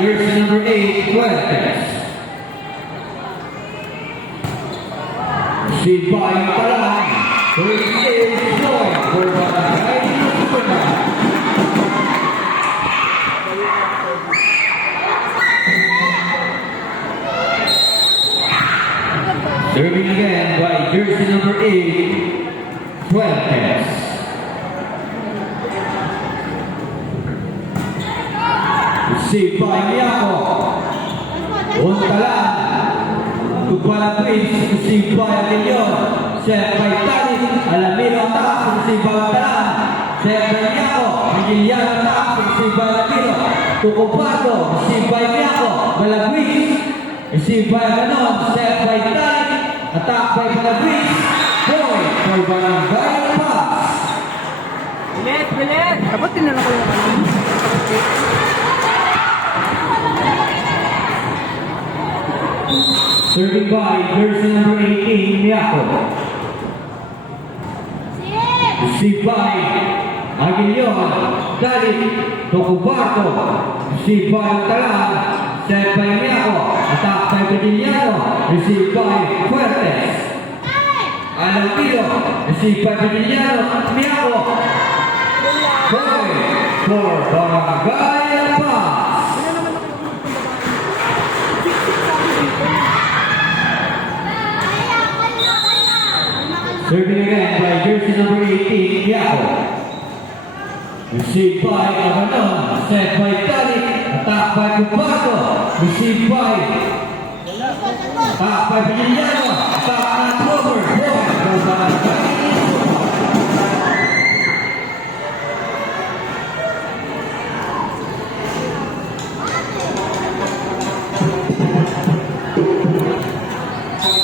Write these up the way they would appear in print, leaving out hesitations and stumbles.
jersey number 8, Fuertes. Received by Talan. Who is Floyd for Barangay Luzon. Serving again by jersey number 8, Fuertes. Received by Miyako. Untalan. Tugbalan Twins. Received by Leon. Set by Tani. Alamino attack. Received by Untalan. Set by Miyako. Vigiliano attack. Received by Alamino. Tukupato. Received by Miyako. Malagwis. Received by Ganon. Set by Tani. Attack by Malagwis. Boy for Barangay Pass. Bilit! Dapat tinanong ko yung ano. Serving by jersey number 18, Miyako. Received by Aguilion. Dalit. Tokubato. Received by Talan. Set by Miyako. Attack by Vigiliano. Received by Fuertes. Alamino. Received by Vigiliano. Miyako. Boy for Barangay Pass. Serving again by jersey number 18, Miyako. Received by Aganon. Set by Tani. Attack by Kubato. Received by Attack by Vigiliano. Attack na cover. Boy for Barangay.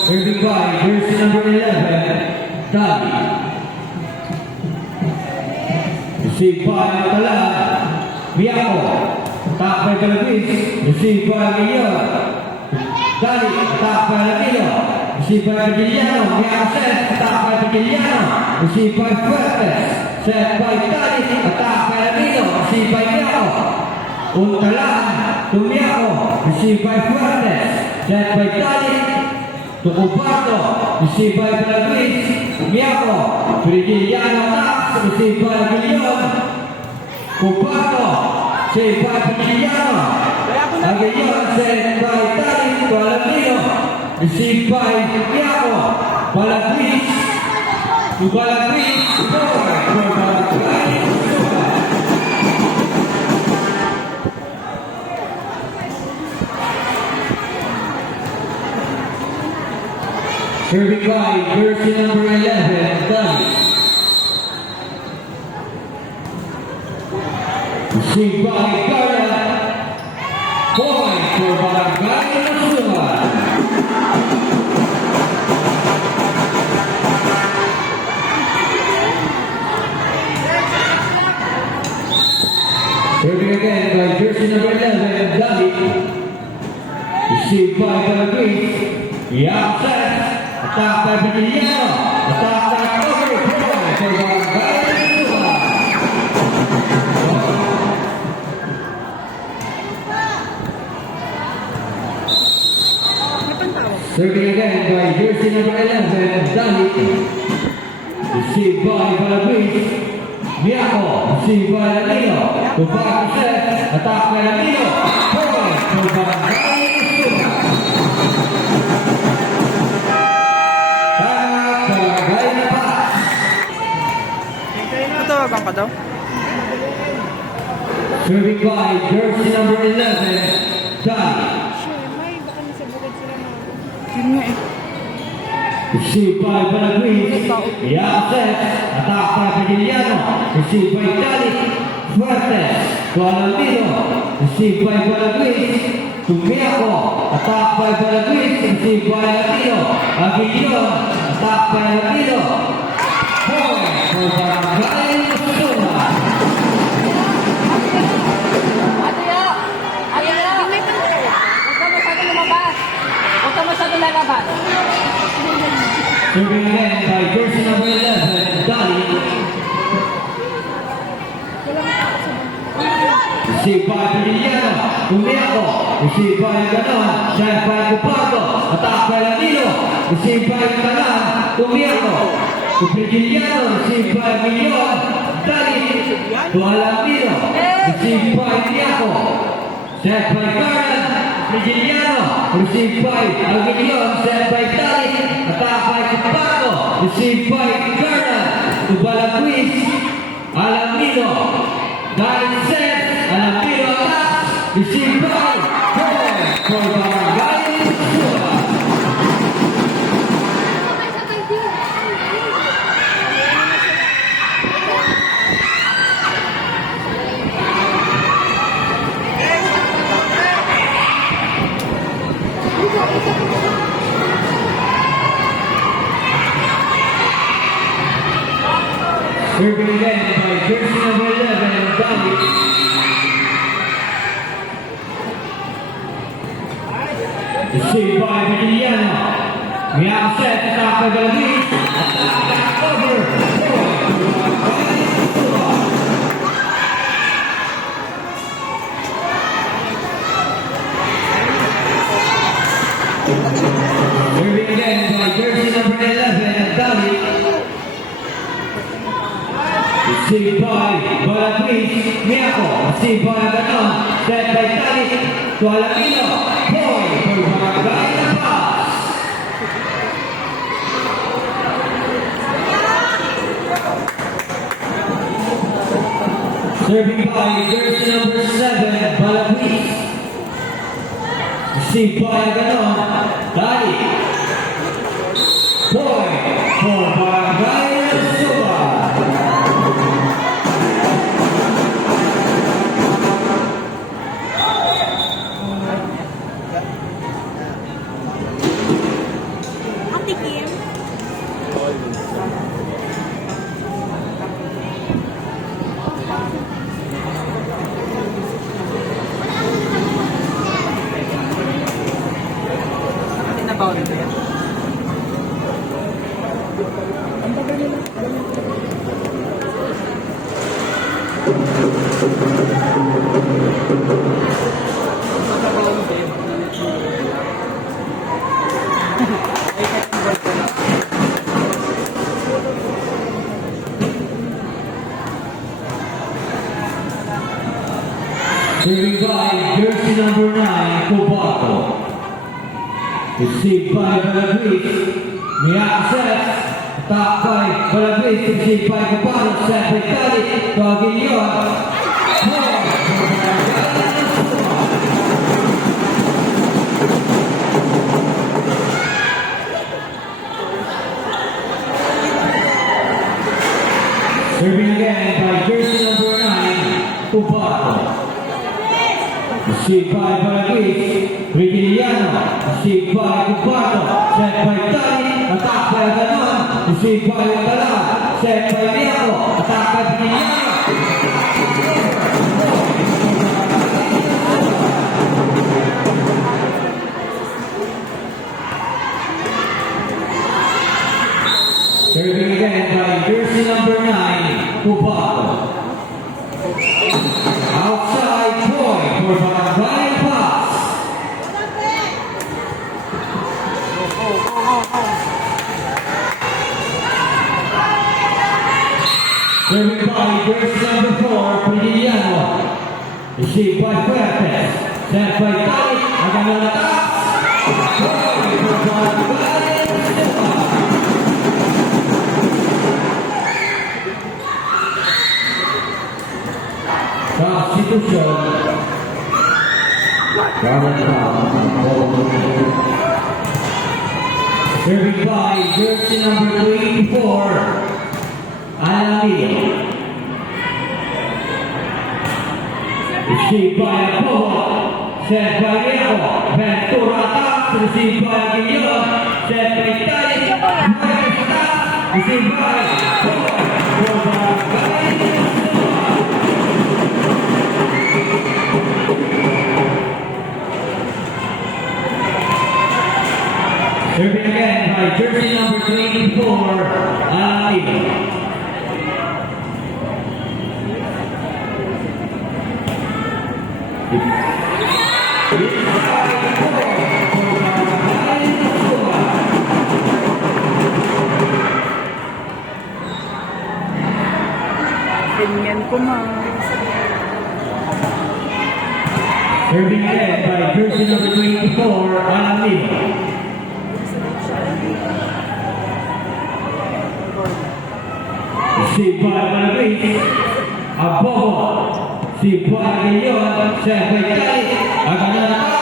Serving by jersey number 11, Dali. Received by Talan. Miyako. Attack by Galagwis. Received by Leon. Dali. Attack by Alamino. Received by Vigiliano. Miyako set. Attack by Vigiliano. Received by Fuertes. Set by Dali. Attack by Alamino. Received by Miyako. Untalan. To Miyako. Received by Fuertes. Set by Dali. Tukubato. Received by Galagwis. Miyako. Vigiliano attack. Received by Aguilion. Kubato. Saved by Vigiliano. Aguilion set by Tani. Alamino. Received by Miyako. Galagwis. Galagwis. Score for Barangay Luzon. Serving by jersey number 11, Dali. Received by Gara. Point for Barangay Luzon. Serving again by jersey number 11, Dali. Received by Galagwis. Yapset. Attack by Vigiliano. Attack by cover. Boy for Barangay Luzon. Serving again by jersey number 11, Dali. Received by Galagwis. Miyako. Received by Alamino. Kubato set. Attack by Alamino. Boy for Barangay Luzon. Tatawagan ka daw? Serving by jersey number 11, Dali. Yun nga eh. Received by Galagwis. Yapset. Attack by Vigiliano. Received by Dali. Fuertes. To Alamino. Received by Galagwis. To Miyako. Attack by Galagwis. Received by Alamino. Aguilion. Attack by Alamino. Point for Barangay Luzon. Serving again by jersey number 11, Dali. Receive by Piliano. Tumiako. Receive by Ganon. Set by Cupato. Attack by Lamino. Receive by Talan. Tumiako. To Piliano. Receive by Milion. Dali. To Alamino. Receive by Tiago. Set by Garland. Piliano. Receive by Alvinion. Set by Dali. Attack by Cupato. Receive by Garland. To Balaguis. Alamino. Dali set. Alamino attack. Receive by for Barangay Sura. Serving again by jersey number 11, Dali. Received by Villano. We have set the top of the lead. Attack over. Serving again by jersey number 11, Dali. Received by Balaguis, Miako. Received by Ganon. Set by Dali. To Alamino. Boy for Barangay na pass. Serving by jersey number 7, Balaguis. Received by Ganon. Dali. Boy for Barangay na Suba. Ate Kim. Serving by jersey number 9, Cubato. Received by Balaguis. Miaka set. Attack by Balaguis. Received by Cubato. Set by Dali. To Aguilion. Serving again by jersey number 9, Cubato. Received by Balaguis, Villano. Received by Cubato. Set by Dali. Attack by Ganon. Received by Talan. Set by Miako. Attack by Villano. Serving again by jersey number 9, Cubato. Outside point for Barangay pass. Serving by jersey number 4, Piliano. Received by Fuertes. Set by Dali. Aganon attack. Point for Barangay Constitution. Serving by jersey number 24, Alamino. Received by Apoho. Set by Rico. Ventura attacks. Received by Aguilion. Set by Dali. Marcus attacks. Received by Apoho. Serving again by jersey number 24, Alamino. Ganyan ko ma. Serving led by jersey number 24, Alamino. Si Balmaris, Abobo. Si Balmayon, Secretary, Aganatas.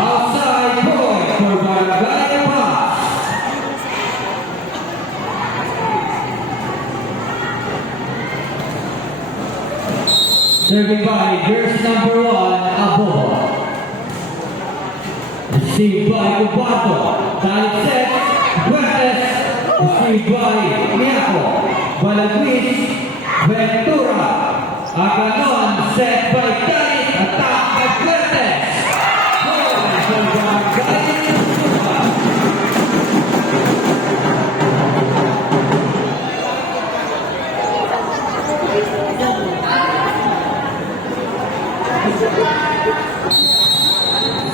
Outside point for Barangay Pass. Serving by jersey number 1, Abobo. Received by Cubato. Time set. Fuertes. Received by Miaco. Balagwis. Ventura. Aganon. Set by Dalit. Attack by Fuertes. Goal for Barangay Suba.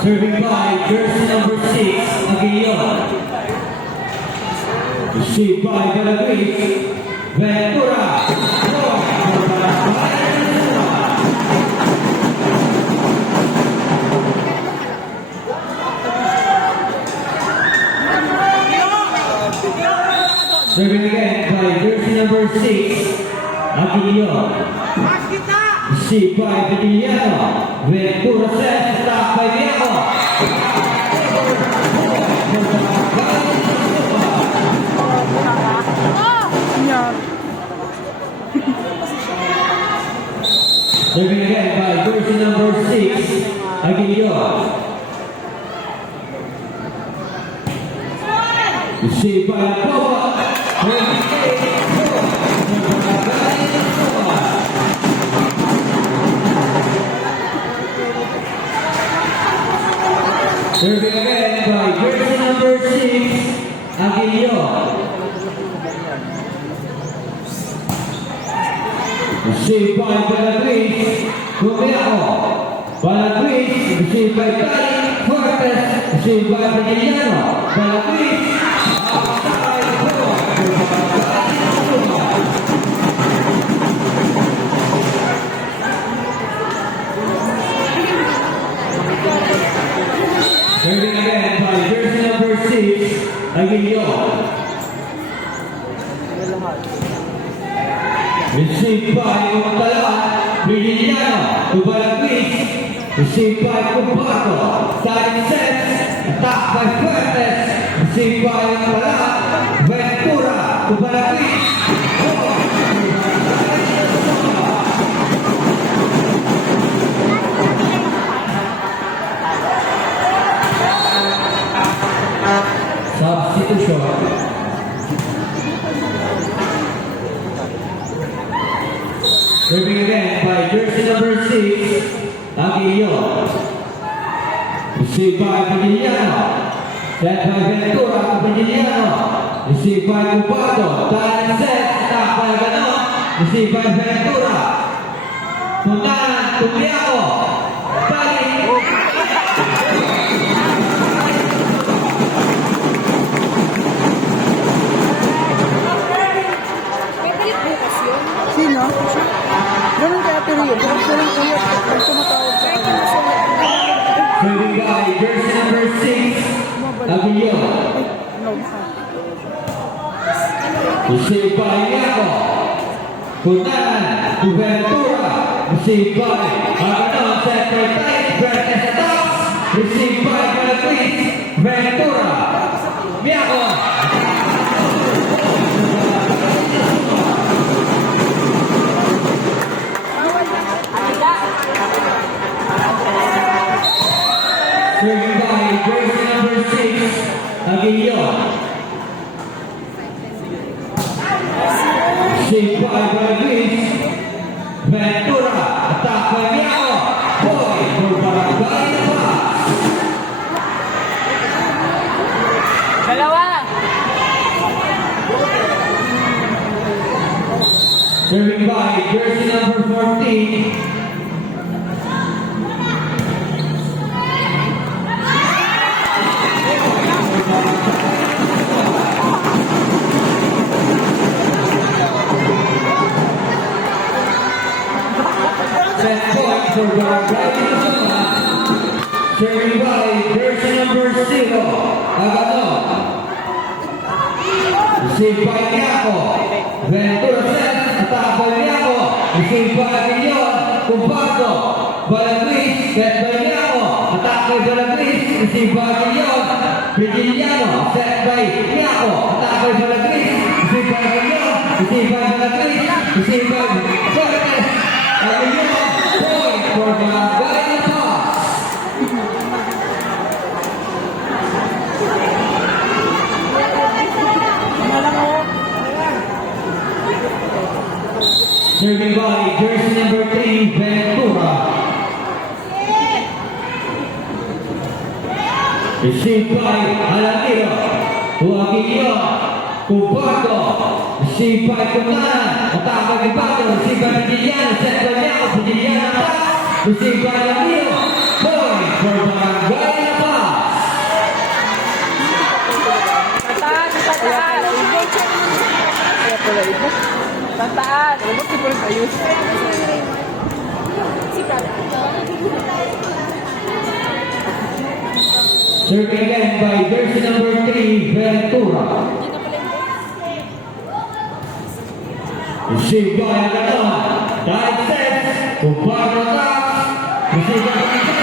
Serving by jersey number 6, Aguillon. Received by Balagwis. Ventura. Goal for Barangay Suba. Serving again by jersey number 6, Aguillon. Received by Villano. Ventura sets attack by Viaco. Yan. Serving again by jersey number 6, Aguillon. Received by Boba. Serving again by jersey number 6, Aguillon. Received by Balagwis, Gumiaco. Balagwis, received by Dalit. Fuertes, received by Villano. Balagwis, outside goal for Barangay Suba. Serving again by jersey number 6, Aguillon. Received by Umtala, Villano, to Balagwis. Received by Cubato. Side sets, attack by Fuertes. Received by Umtala, Ventura, to Balagwis. Substitution. Serving again by jersey number 6, Aguillon. Received by Villano. Set by Ventura to Villano. Received by Cubato. Time set. Attack by Ganon. Received by Ventura. Tunan, Tumiaco. Balik. May balik bukas yun. Sino? Ganun kaya pero yun. Kung silang ulit, pag tumatawag sa Kahit akin. yung masulat. Serving by jersey number 6, Aguillon. No. Received by Miaco. Tunan, to Ventura. Received by Aganon. Set by Dalit. Fuertes attacks. Received by Balagwis. Ventura. Miaco. Serving by jersey number 6, Aguillon. Received by Balagwis. Ventura. Attack by Miaco. Boy for Barangay Pass. Dalawa! Serving by jersey number 14, Riley Kusuma. Serving by jersey number 0, Agano. Received by Niaco. Ventura sets. Attack by Niaco. Received by Guillon. Kumpardo. Balagris. Set by Niaco. Attack by Balagris. Received by Guillon. Virgiliano. Set by Niaco. Attack by Balagris. Received by Guillon. Received by Balagris. Received by Fuertes. Guillon. Point for Barangay La Paz. Serving by jersey number 3, Ventura. Received by Alamiro. Huaguillo. Kumpardo. Received by Kumanan. Attack by Kumpardo. Received by Vigiliano. Set by Niaco. Vigiliano attack. Received by Alamiro. Point for Barangay La Paz. Tataan. Kaya pala iba. Tataan. Ano ba rin ayos? Si Brad. Serving again by jersey number 3, Ventura. Hindi na pala yung Received by Aganon. Dive sets. Kumpardo attacks. Received by